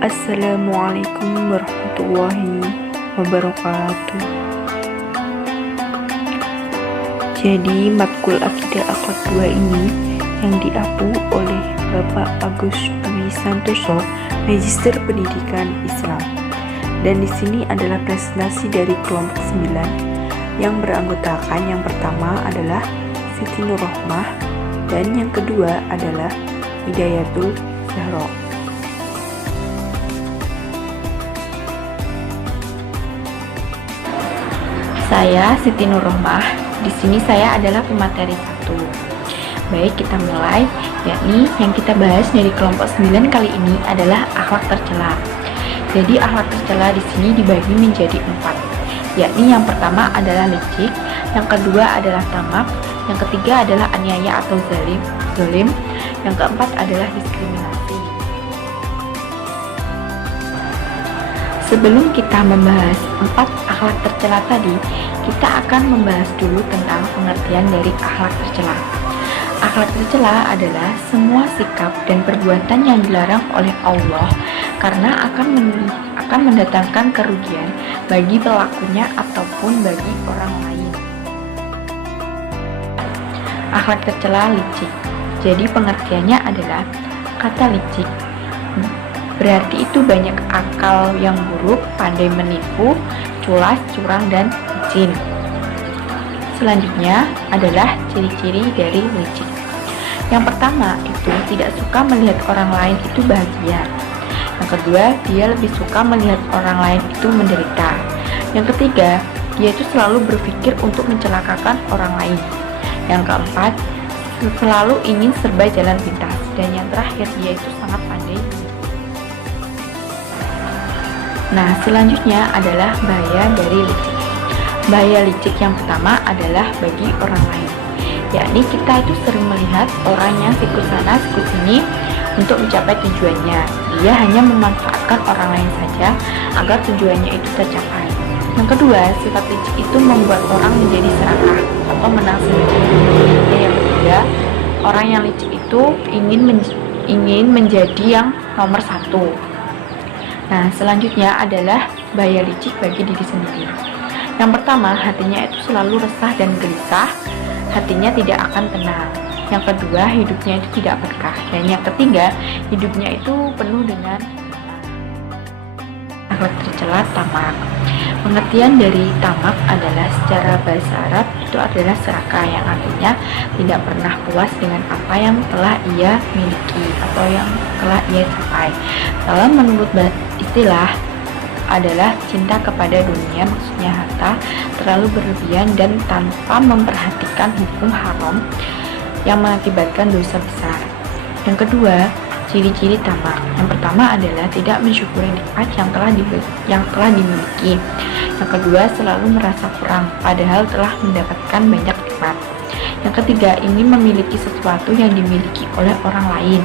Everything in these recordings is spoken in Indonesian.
Assalamualaikum warahmatullahi wabarakatuh. Jadi matkul akidah akhlak 2 ini yang diapu oleh Bapak Agus Dwi Santoso, Magister Pendidikan Islam. Dan di sini adalah presentasi dari kelompok 9 yang beranggotakan yang pertama adalah Siti Nurrohmah dan yang kedua adalah Hidayatul Zahra. Saya Siti Nurrohmah. Di sini saya adalah pemateri 1. Baik, kita mulai, yakni yang kita bahas dari kelompok 9 kali ini adalah akhlak tercela. Jadi akhlak tercela di sini dibagi menjadi 4, yakni yang pertama adalah licik, yang kedua adalah tamak, yang ketiga adalah aniaya atau zalim, yang keempat adalah diskriminasi. Sebelum kita membahas 4 akhlak tercela tadi, kita akan membahas dulu tentang pengertian dari akhlak tercela. Akhlak tercela adalah semua sikap dan perbuatan yang dilarang oleh Allah karena akan mendatangkan kerugian bagi pelakunya ataupun bagi orang lain. Akhlak tercela licik. Jadi pengertiannya adalah kata licik berarti itu banyak akal yang buruk, pandai menipu, culas, curang, dan licin. Selanjutnya adalah ciri-ciri dari licik. Yang pertama itu tidak suka melihat orang lain itu bahagia. Yang kedua, dia lebih suka melihat orang lain itu menderita. Yang ketiga, dia itu selalu berpikir untuk mencelakakan orang lain. Yang keempat, selalu ingin serba jalan pintas. Dan yang terakhir, dia itu sangat pandai. Nah, selanjutnya adalah bahaya dari licik. Bahaya licik yang pertama adalah bagi orang lain, yakni kita itu sering melihat orang yang sikut sana sikut sini untuk mencapai tujuannya. Dia hanya memanfaatkan orang lain saja agar tujuannya itu tercapai. Yang kedua, sifat licik itu membuat orang menjadi serakah atau menang sendiri. Dan yang ketiga, orang yang licik itu ingin menjadi yang nomor 1. Nah, selanjutnya adalah bahaya licik bagi diri sendiri. Yang pertama, hatinya itu selalu resah dan gelisah, hatinya tidak akan tenang. Yang kedua, hidupnya itu tidak berkah. Dan yang ketiga, hidupnya itu penuh dengan akhlak tercela tamak. Pengertian dari tamak adalah secara bahasa Arab itu adalah serakah, yang artinya tidak pernah puas dengan apa yang telah ia miliki atau yang telah ia capai. Kalau menurut istilah adalah cinta kepada dunia, maksudnya harta, terlalu berlebihan dan tanpa memperhatikan hukum haram yang mengakibatkan dosa besar. Yang kedua, ciri-ciri tamak. Yang pertama adalah tidak mensyukuri nikmat yang telah dimiliki. Yang kedua, selalu merasa kurang padahal telah mendapatkan banyak nikmat. Yang ketiga, ingin memiliki sesuatu yang dimiliki oleh orang lain.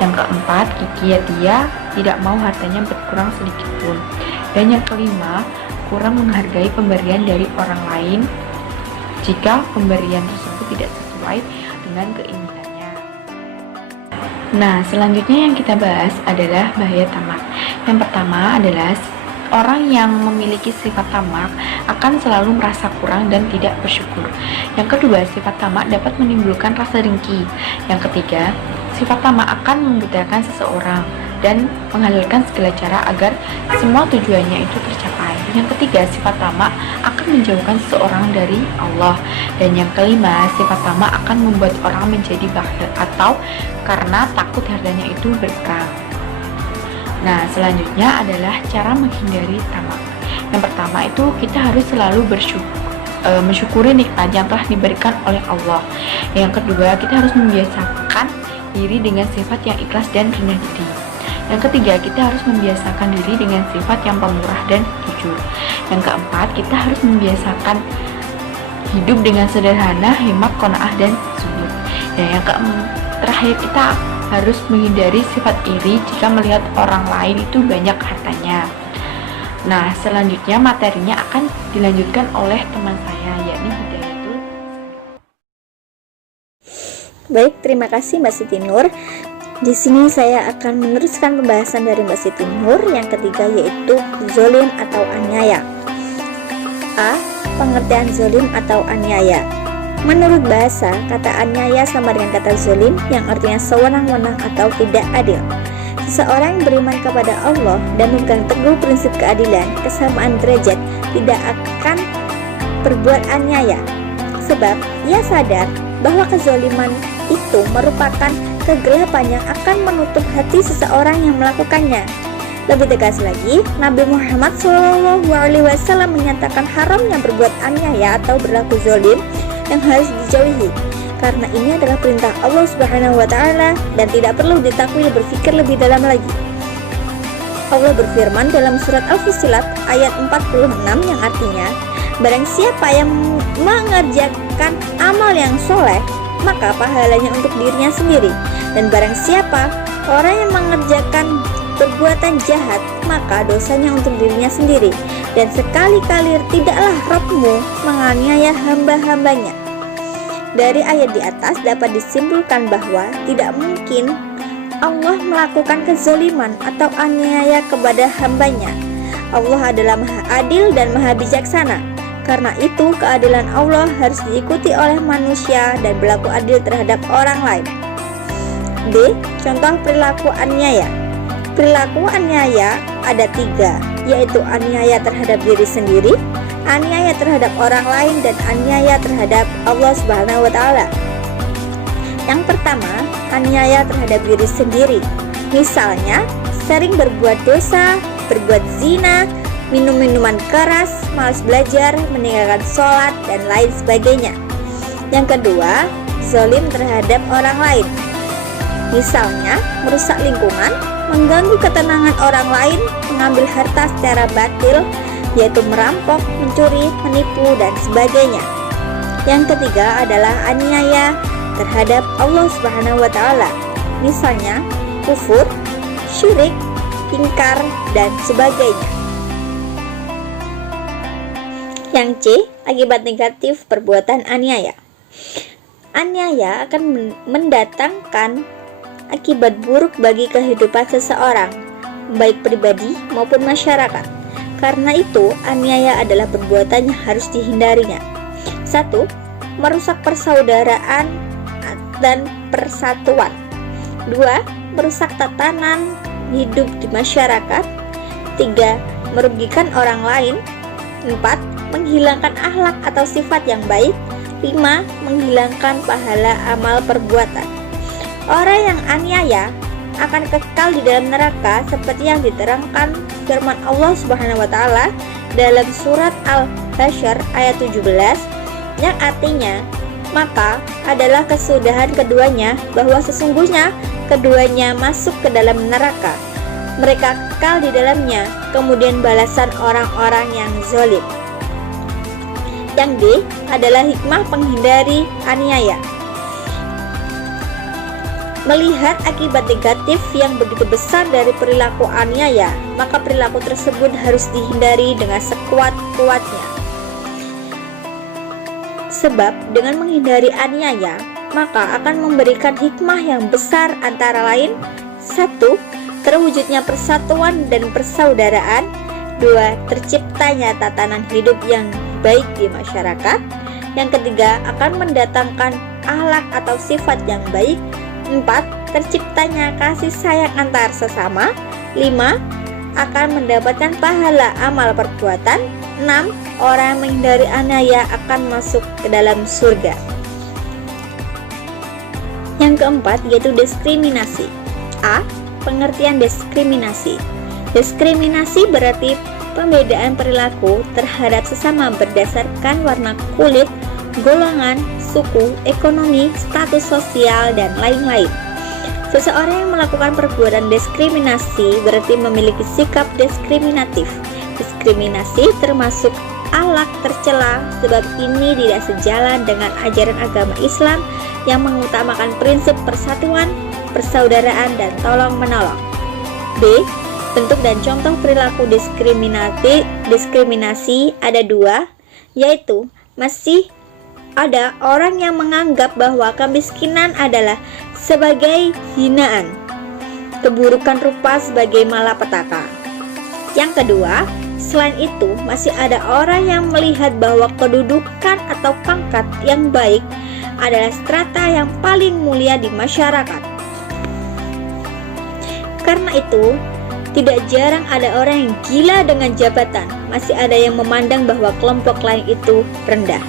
Yang keempat, dia tidak mau hartanya berkurang sedikit pun. Dan yang kelima, kurang menghargai pemberian dari orang lain jika pemberian tersebut tidak sesuai dengan keinginannya. Nah, selanjutnya yang kita bahas adalah bahaya tamak. Yang pertama adalah orang yang memiliki sifat tamak akan selalu merasa kurang dan tidak bersyukur. Yang kedua, sifat tamak dapat menimbulkan rasa dengki. Yang ketiga, sifat tamak akan membutakan seseorang dan menghalalkan segala cara agar semua tujuannya itu tercapai. Yang ketiga, sifat tamak akan menjauhkan seseorang dari Allah. Dan yang kelima, sifat tamak akan membuat orang menjadi bakhil atau karena takut hartanya itu berkurang. Nah, selanjutnya adalah cara menghindari tamak. Yang pertama itu kita harus selalu mensyukuri nikmat yang telah diberikan oleh Allah. Yang kedua, kita harus membiasakan diri dengan sifat yang ikhlas dan rendah diri. Yang ketiga, kita harus membiasakan diri dengan sifat yang pemurah dan jujur. Yang keempat, kita harus membiasakan hidup dengan sederhana, hemat, qanaah, dan zuhud. Dan yang terakhir, kita harus menghindari sifat iri jika melihat orang lain itu banyak hartanya. Nah, selanjutnya materinya akan dilanjutkan oleh teman saya, yakni Hidayatul. Baik, terima kasih Mbak Siti Nur. Di sini saya akan meneruskan pembahasan dari Mbak Siti Nur yang ketiga, yaitu zolim atau aniaya. A. Pengertian zolim atau aniaya. Menurut bahasa, kata aniaya sama dengan kata zolim yang artinya sewenang-wenang atau tidak adil. Seseorang yang beriman kepada Allah dan memegang teguh prinsip keadilan, kesamaan derajat, tidak akan berbuat aniaya, sebab ia sadar bahwa kezaliman itu merupakan kegelapan yang akan menutup hati seseorang yang melakukannya. Lebih tegas lagi, Nabi Muhammad SAW menyatakan haramnya berbuat aniaya atau berlaku zalim yang harus dijauhi, karena ini adalah perintah Allah Subhanahu wa Ta'ala dan tidak perlu ditakwil berpikir lebih dalam lagi. Allah berfirman dalam surat Al-Fussilat ayat 46 yang artinya, barang siapa yang mengerjakan amal yang soleh, maka pahalanya untuk dirinya sendiri, dan barang siapa orang yang mengerjakan perbuatan jahat, maka dosanya untuk dirinya sendiri, dan sekali-kali tidaklah Rabbmu menganiaya hamba-hambanya. Dari ayat di atas dapat disimpulkan bahwa tidak mungkin Allah melakukan kezaliman atau aniaya kepada hambanya. Allah adalah maha adil dan maha bijaksana. Karena itu keadilan Allah harus diikuti oleh manusia dan berlaku adil terhadap orang lain. D. Contoh perilaku aniaya. Perilaku aniaya ada 3, yaitu aniaya terhadap diri sendiri, aniaya terhadap orang lain, dan aniaya terhadap Allah Subhanahu wa Ta'ala. Yang pertama, aniaya terhadap diri sendiri. Misalnya, sering berbuat dosa, berbuat zina, minum minuman keras, malas belajar, meninggalkan sholat, dan lain sebagainya. Yang kedua, zalim terhadap orang lain. Misalnya, merusak lingkungan, mengganggu ketenangan orang lain, mengambil harta secara batil, yaitu merampok, mencuri, menipu, dan sebagainya. Yang ketiga adalah aniaya terhadap Allah Subhanahu wa Ta'ala. Misalnya, kufur, syirik, ingkar, dan sebagainya. Yang C. Akibat negatif perbuatan aniaya. Aniaya akan mendatangkan akibat buruk bagi kehidupan seseorang, baik pribadi maupun masyarakat. Karena itu, aniaya adalah perbuatan yang harus dihindarinya. 1. Merusak persaudaraan dan persatuan. 2. Merusak tatanan hidup di masyarakat. 3. Merugikan orang lain. 4. Menghilangkan akhlak atau sifat yang baik. 5. Menghilangkan pahala amal perbuatan. Orang yang aniaya akan kekal di dalam neraka seperti yang diterangkan firman Allah Subhanahu wa Ta'ala dalam surat Al-Hasyr ayat 17 yang artinya, maka adalah kesudahan keduanya bahwa sesungguhnya keduanya masuk ke dalam neraka, mereka kekal di dalamnya, kemudian balasan orang-orang yang zalim. Yang D adalah hikmah penghindari aniaya. Melihat akibat negatif yang begitu besar dari perilaku aniaya, maka perilaku tersebut harus dihindari dengan sekuat-kuatnya. Sebab dengan menghindari aniaya, maka akan memberikan hikmah yang besar antara lain: 1. Terwujudnya persatuan dan persaudaraan. 2. Terciptanya tatanan hidup yang baik di masyarakat. Yang ketiga, akan mendatangkan akhlak atau sifat yang baik. 4. Terciptanya kasih sayang antar sesama. 5. Akan mendapatkan pahala amal perbuatan. 6. Orang yang menghindari aniaya akan masuk ke dalam surga. Yang keempat yaitu diskriminasi. A. Pengertian diskriminasi. Diskriminasi berarti pembedaan perilaku terhadap sesama berdasarkan warna kulit, golongan, suku, ekonomi, status sosial, dan lain-lain. Seseorang yang melakukan perbuatan diskriminasi berarti memiliki sikap diskriminatif. Diskriminasi termasuk akhlak tercela sebab ini tidak sejalan dengan ajaran agama Islam yang mengutamakan prinsip persatuan, persaudaraan, dan tolong-menolong. B. Bentuk dan contoh perilaku diskriminasi ada 2, yaitu masih ada orang yang menganggap bahwa kemiskinan adalah sebagai hinaan. keburukan rupa sebagai malapetaka. Yang kedua, selain itu masih ada orang yang melihat bahwa kedudukan atau pangkat yang baik adalah strata yang paling mulia di masyarakat. Karena itu, tidak jarang ada orang yang gila dengan jabatan. Masih ada yang memandang bahwa kelompok lain itu rendah.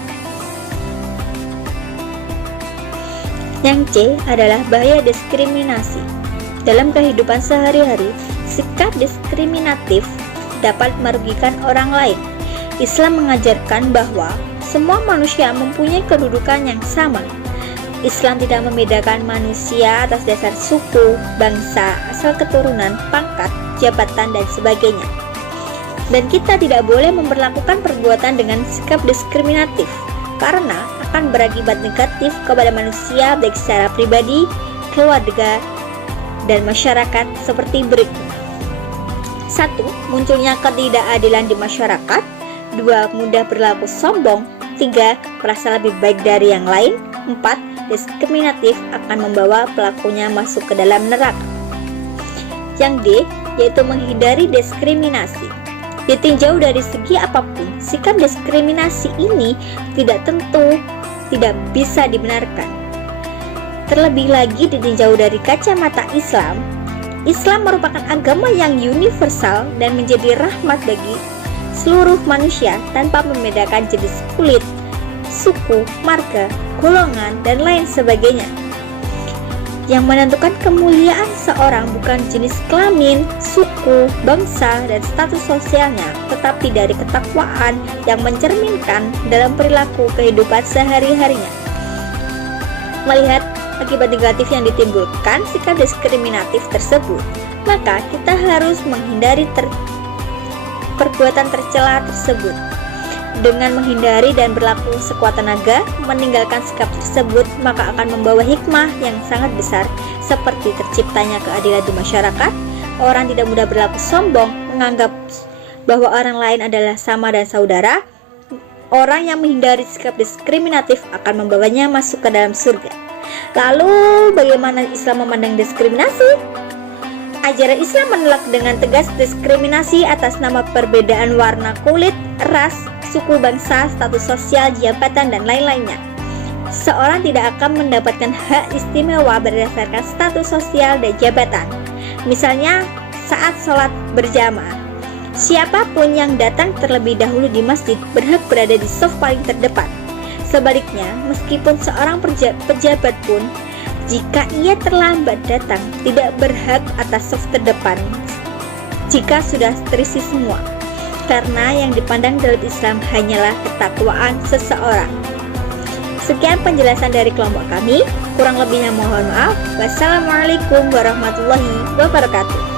Yang C adalah bahaya diskriminasi. Dalam kehidupan sehari-hari, sikap diskriminatif dapat merugikan orang lain. Islam mengajarkan bahwa semua manusia mempunyai kedudukan yang sama. Islam tidak membedakan manusia atas dasar suku, bangsa, asal keturunan, pangkat, jabatan, dan sebagainya. Dan kita tidak boleh memperlakukan perbuatan dengan sikap diskriminatif, karena akan berakibat negatif kepada manusia baik secara pribadi, keluarga, dan masyarakat seperti berikut. 1. Munculnya ketidakadilan di masyarakat. 2. Mudah berlaku sombong. 3. Merasa lebih baik dari yang lain. 4. Diskriminatif akan membawa pelakunya masuk ke dalam neraka. Yang D, yaitu menghindari diskriminasi. Ditinjau dari segi apapun, sikap diskriminasi ini tidak bisa dibenarkan. Terlebih lagi ditinjau dari kacamata Islam, Islam merupakan agama yang universal dan menjadi rahmat bagi seluruh manusia tanpa membedakan jenis kulit, suku, marga, golongan, dan lain sebagainya. Yang menentukan kemuliaan seorang bukan jenis kelamin, suku, bangsa, dan status sosialnya, tetapi dari ketakwaan yang mencerminkan dalam perilaku kehidupan sehari-harinya. Melihat akibat negatif yang ditimbulkan sikap diskriminatif tersebut, maka kita harus menghindari perbuatan tercela tersebut. Dengan menghindari dan berlaku sekuat tenaga meninggalkan sikap tersebut, maka akan membawa hikmah yang sangat besar, seperti terciptanya keadilan di masyarakat. Orang tidak mudah berlaku sombong, menganggap bahwa orang lain adalah sama dan saudara. Orang yang menghindari sikap diskriminatif akan membawanya masuk ke dalam surga. Lalu bagaimana Islam memandang diskriminasi? Ajaran Islam menolak dengan tegas diskriminasi atas nama perbedaan warna kulit, ras, suku, bangsa, status sosial, jabatan, dan lain-lainnya. Seorang tidak akan mendapatkan hak istimewa berdasarkan status sosial dan jabatan. Misalnya saat sholat berjamaah, siapapun yang datang terlebih dahulu di masjid berhak berada di saf paling terdepan. Sebaliknya, meskipun seorang pejabat pun, jika ia terlambat datang, tidak berhak atas saf terdepan jika sudah terisi semua, karena yang dipandang dalam Islam hanyalah ketakwaan seseorang. Sekian penjelasan dari kelompok kami, kurang lebihnya mohon maaf. Wassalamualaikum warahmatullahi wabarakatuh.